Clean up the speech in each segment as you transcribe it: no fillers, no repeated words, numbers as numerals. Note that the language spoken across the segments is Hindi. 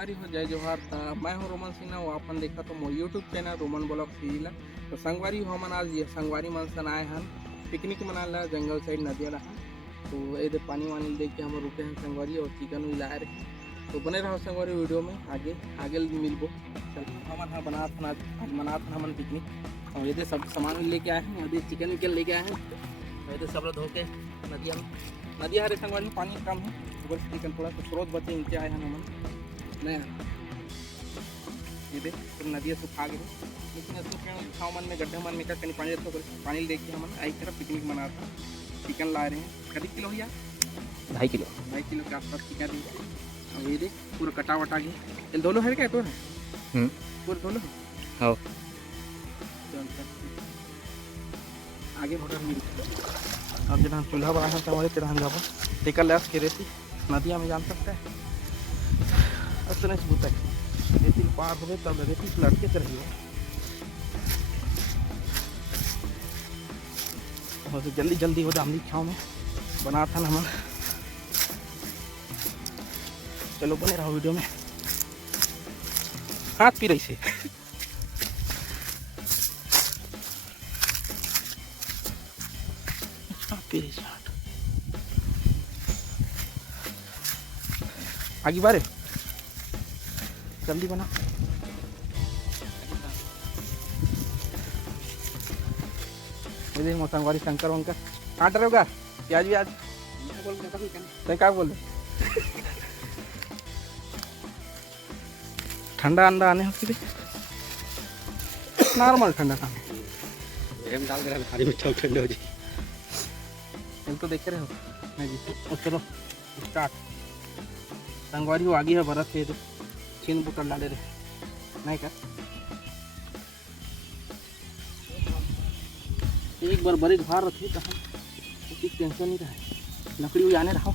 संगवारी हो जय जोहार था। मैं हूँ रोमन सिन्हा। वो अपन देखा तो मोर यूट्यूब चैनल रोमन ब्लॉग सीरीला। तो संगवारी हो हमन आज ये संगवारी मन सन आए हैं पिकनिक मनाला जंगल साइड नदिया रहा। तो ये पानी वानी देख के हम रुके हैं संगवारी और चिकन भी लाए रहे। तो बने रहो संगवारी वीडियो में आगे आगे मिलबो। चल हमन हाँ बनात हमन पिकनिक और ये सब सामान लेके आए हैं। ये चिकन विकन लेके आए हैं। तो ये सब लोग धो के नदिया में नदिया हरे संगवारी में पानी कम है। चिकन थोड़ा सा स्रोत बचे नीचे आए हैं हमन नहीं ये देख तो नदिया सुखा गए लेकिन छाव मन में गड्ढा मन में कहीं पानी लेके हमन आई तरफ पिकनिक मनाता चिकन ला रहे हैं। कभी किलो भैया 2.5 किलो के आसपास चिकन और ये देख पूरा कटा वटा गया धोलो है क्या तो है पूरा धोलो हाँ आगे भोटर मिल अब जब हम चूल्हा बनाए हैं तो हमारे तरह हम जाबो टेकर लैस के रेती नदिया में जान सकता है अतने से बुता है रेती पार हो गए तब रेती से लड़के से रही हो तो जल्दी जल्दी हो जामली छाँव में बना था हम। चलो बने रहो वीडियो में। हाथ पी रही से पी रही से आगे बारे जल्दी बना ये मोसंगवारी शंकर वंकर कहाँ डर होगा प्याज व्याज क्या बोल ठंडा अंडा आने हो नॉर्मल ठंडा खाने डाल दे खाली में ठंडा हो जाए तो देख रहे हो नहीं चलो स्टार्ट। संगवारी वो आगे है बरस से छीन बुटर डाले रहे नहीं कर एक बार बड़े घर रखे तो हम उसकी टेंशन नहीं रहे लकड़ी भी आने रहा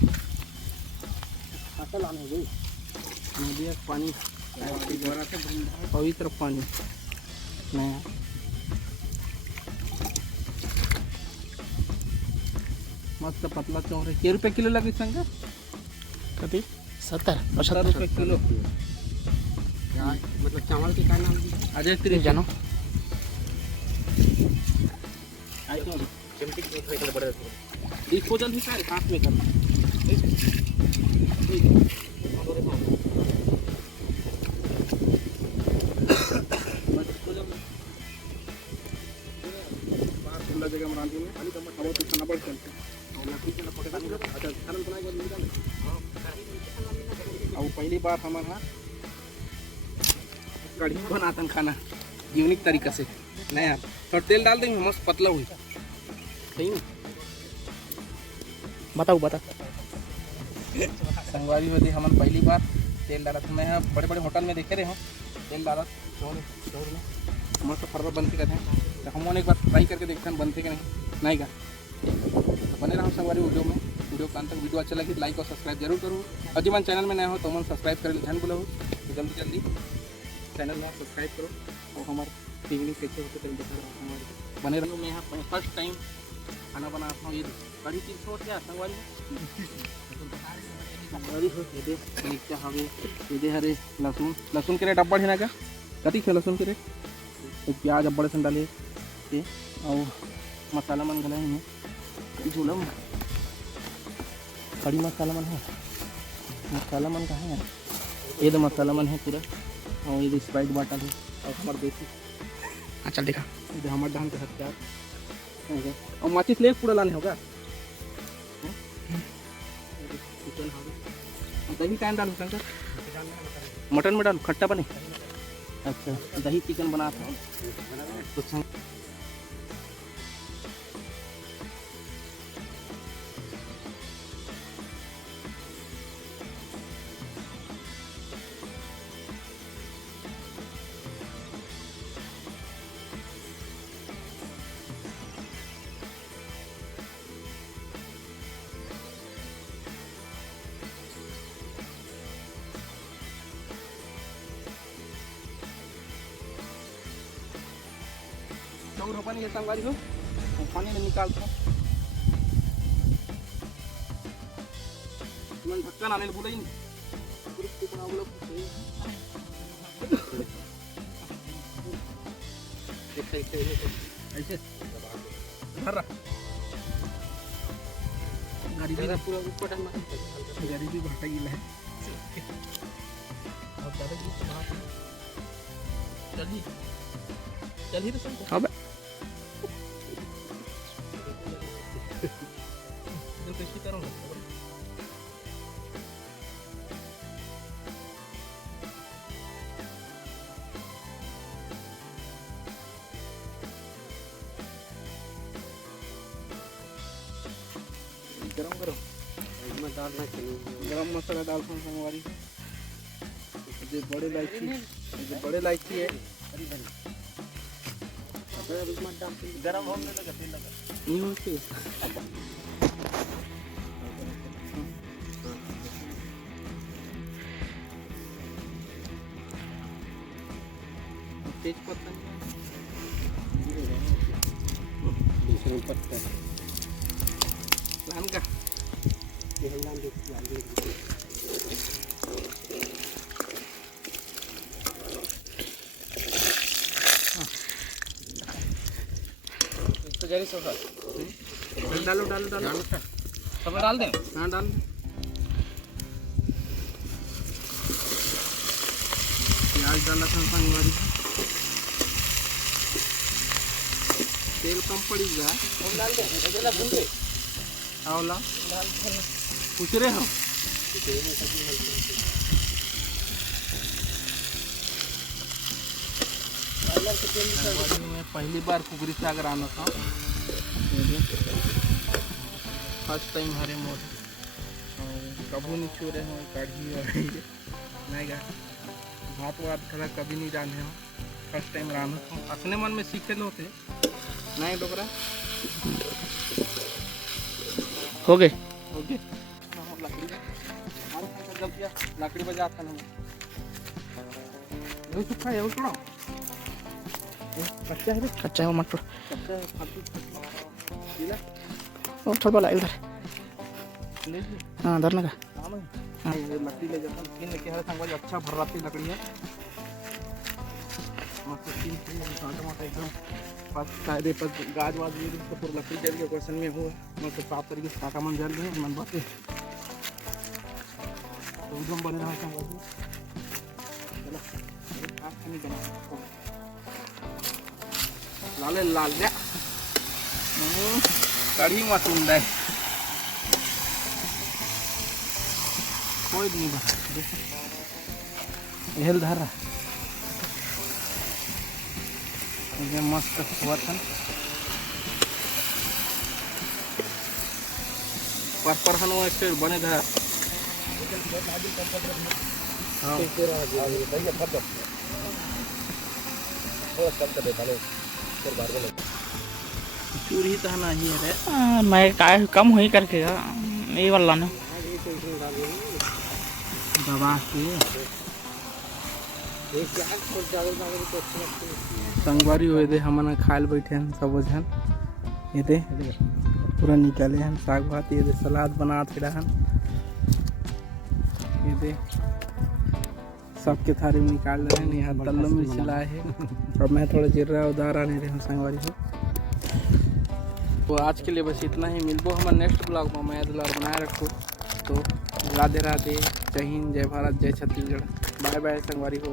फसल आने गई नदी पानी पवित्र पानी नहीं मस्त पतला चौर है। 1 रुपये किलो लगी संग कभी 70-75 रुपये किलो मतलब चावल के का नाम अजय त्रिश जानो डिस्पोजल भी सारे हाथ में करना जगह में रांधी में खाली कम खाओ तो खाना पड़ चलते और लकड़ी के पकड़ अच्छा खाना बनाए के बाद और पहली बार हमारे यहाँ कढ़ी बनाते खाना यूनिक तरीका से नहीं यार थोड़ा तेल डाल देंगे मस्त पतला हुई सही ना बताओ बता संगवारी में हम पहली बार तेल डाला था। मैं यहाँ बड़े बड़े होटल में देखे रहे हूँ तेल डाला शोर में मस्त फर्रा बनते रहते हैं तो हम एक बार ट्राई करके देखते हैं बनते कि नहीं का तो बने रहा संगवारी वीडियो में। वीडियो का अंत तक वीडियो अच्छा लगे लाइक और सब्सक्राइब जरूर करूँ और जब चैनल में नया हो तो मन सब्सक्राइब करें ध्यान बोला हो तो जल्दी जल्दी चैनल में सब्सक्राइब करो और हमारे पिकनिक कैसे होते हमारे बने रहो। मैं यहाँ फर्स्ट टाइम खाना बनाता हूँ ये कड़ी चीज छोड़ क्या संगवारी हवे हरे लहसुन के रेट अब्बड़ है ना का कति थे लहसुन के रेट एक प्याज अब्बड़ से डाले और मसाला मन गला है झूला में कड़ी मसाला मन है मसाला मन कहाँ है ये तो मसाला मन है पूरा और ये स्प्राइट बाटल है और हमारे देसी अच्छा देखा ये हमारे धान के हथियार और माचिस ले पूरा लाने होगा दही कान डालू शंकर मटन में डालू खट्टा बने अच्छा दही चिकन बनाता हूँ और पानी ये संगवारी हो पानी में निकालता हूँ ढक्कन आने बोला ही नहीं ऐसे धर रहा गरीबी पूरा ऊपर गरीबी भाटा गिला है और ज़्यादा की बात चल ही तो सही अबे तो कैसे करूँगा गरम गरम इसमें डालना चाहिए। गरम मसाला डालता हूँ संगवारी ये बड़े इलायची ये बड़े इलायची है गरम होने लगा तेल लगा नहीं होती तेज पत्ता दूसरे पत्ता लान का ये लाल इसको जरी सोखा डालो डालो डालो सब डाल दे। हाँ डाल प्याज डाला था संगवारी तेल कम पड़ेगा डाल दे अकेला भून दे आवला पूछ रहे हो संगवारी में पहली बार कुकरी साग आना था फर्स्ट टाइम हरे मोर कभी नहीं छू रहे हो कढ़ी नहीं गा भात वात खड़ा कभी नहीं जाने हो फर्स्ट टाइम राना था अपने मन में सीखे होते नहीं डोकरा हो गए ओके लकड़ी बजाता ना ये सुखा है उतना कच्चा है कच्चा है वो मटर कच्चा है फालतू गीला वो थोड़ा ला इधर ले ली हाँ धरने का हाँ ये लकड़ी ले जाता हूँ तीन लेके आया संगवारी अच्छा भर रहा थी लकड़ी है मस्त तीन टमाटर एकदम पास सारे पर गाज वाज ये तो पूरा लकड़ी जल के क्वेश्चन में हुआ मस्त साफ तरीके से काटा मन जल गए मन बातें तो एकदम बने रहा संगवारी चलो आप नहीं बना लाले लाल गया कढ़ी मत उंडा कोई नहीं बना हेल धारा ये मस्त हुआ था पर हन वो एक बने धारा हाँ चूरी तो नहीं है रे मैं काय कम हुई करके ये वाला ना दबा के संगवारी हुए दे हमन खाए बैठे हैं सब जन ये दे पूरा निकाले हैं साग भात ये दे सलाद बना थे ये दे सबके थाली में निकाल रहे हैं यहाँ तल्लो मिर्च लाए है और मैं थोड़ा जीरा उदार आने रहे हूँ संगवारी को तो आज के लिए बस इतना ही मिलबो हमारे नेक्स्ट ब्लॉग में मैं दुलार बनाए रखो तो राधे राधे जय हिंद जय भारत जय छत्तीसगढ़ बाय बाय संगवारी हो।